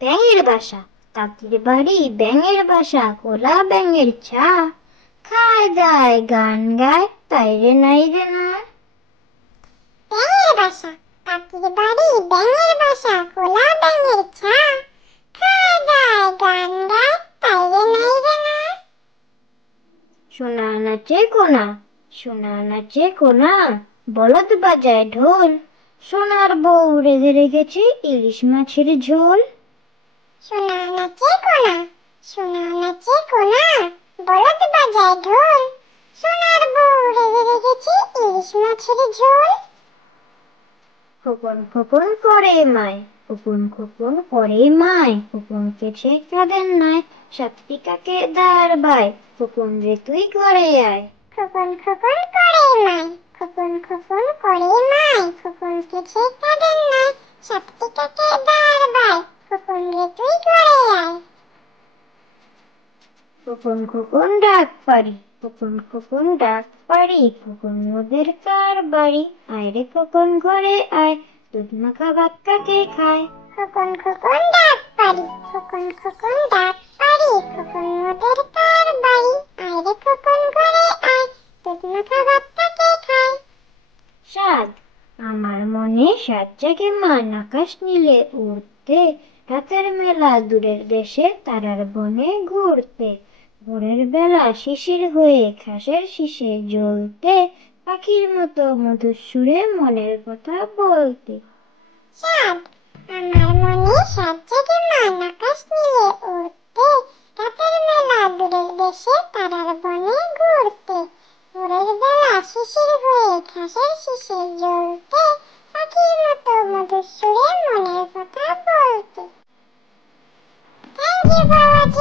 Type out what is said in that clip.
ব্যাঙের বাসা, তাঁতির বাড়ি ব্যাঙের বাসা, কোলা ব্যাঙের ছা, খায় দায় গান গায়, তাই রে নাই রে নয়। ব্যাঙের বাসা, তাঁতির বাড়ি ব্যাঙের বাসা, কোলা ব্যাঙের ছা, খায় দায় গান গায়, তাই রে নাই রে নয়। সোনা নাচে কোনা, সোনা নাচে কোনা, বলদ বাজায় ঢোল, সোনার বউ রেঁধে রেখেছে ইলিশ মাছের ঝোল। সোনা নাচে কোনা, সোনা নাচে কোনা, বলদ বাজায় ঢোল, সোনার বউ রেঁধে রেখেছে ইলিশ মাছের ঝোল। খোকন খোকন করে মায়, খোকন খোকন করে মায়, খোকনকে সে কাঁদেন নাই, সাতটি কাকে দাঁড় বায়, খোকন রে তুই ঘরে আয়। খোকন খোকন করে মাই, খোকন খোকন করে মাই, খোকনকে সে কাঁদেন নাই, সাতটি কাকে দাঁড় বায়, খোকন রে তুই ঘরে আয়। খোকন খোকন ডাক পারি, খোকন খোকন ডাক পারি, খোকন ওদের কার বাড়ি, আয় রে খোকন ঘরে আয়, দুধ মাখা ভাত কাকে খায়। খোকন খোকন ডাক পারি, খোকন খোকন ডাক পারি, খোকন ওদের কার বাড়ি, আয় রে খোকন ঘরে আয়, দুধ মাখা ভাত কাকে খায়। সাত, আমার মনে সাত জাগে মান আকাশ নীলে উড়তে, রাতের মেলা দূরের দেশে তারার বনে ঘুরতে, ভোরের বেলা শিশির হয়ে ঘাসের শীষে জ্বলতে, পাখির মতো মধুর সুরে মনের কথা বলতে। চাঁদ, আমার মনে সাত জেগে মান আকাশ নীলে উড়তে, রাতের মেলা দূরের দেশে তারার বনে ঘুরতে, ভোরের বেলা শিশির হয়ে ঘাসের শীষে জ্বলতে, পাখির মতো মধুর সুরে মনের কথা বলতে। থ্যাংক ইউ বাবাজি।